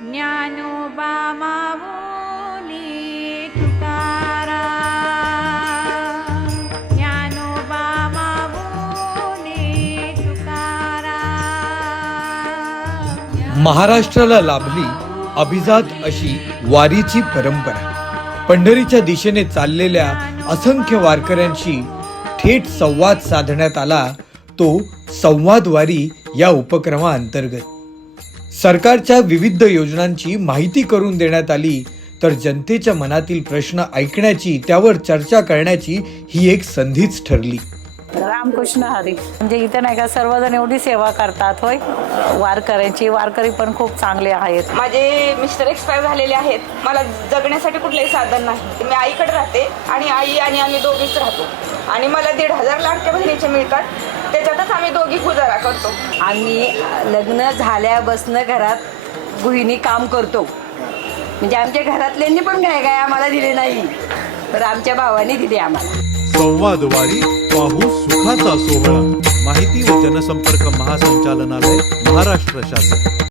ज्ञानोबा माऊली तुकारा ज्ञानोबा माऊली तुकारा महाराष्ट्राला लाभली अभिजात अशी वारीची परंपरा. पंढरीच्या दिशेने चाललेल्या असंख्य वारकऱ्यांशी थेट संवाद साधण्यात आला. तो संवादवारी या उपक्रमाअंतर्गत सरकारच्या विविध योजनांची माहिती करून देण्यात आली तर जनतेच्या मनातील प्रश्न ऐकण्याची त्यावर चर्चा करण्याची ही एक संधीच ठरली. रामकृष्ण हरी. म्हणजे इथे नाही का सर्वजण एवढी सेवा करतात होय? वारकऱ्यांची वारकरी पण खूप चांगले आहेत. माझे मिस्टर एक्सपायर झालेले आहेत. मला जगण्यासाठी कुठलंही साधन नाही. मी आईकडे राहते आणि आई आणि आम्ही दोघीच राहतो. आणि मला दीड हजार लाडक्या बहिणीचे मिळतात. त्याच्यातच आम्ही दोघी गुजारा करतो. आम्ही लग्न झाल्यापासनं घरात गृहिणी काम करतो. म्हणजे आमच्या घरातल्यांनी पण काय काय आम्हाला दिले नाही तर आमच्या भावाने दिले आम्हाला. संवाद वारी पाहू सुखाचा सोहळा. माहिती व जनसंपर्क महासंचालनालय महाराष्ट्र शासन.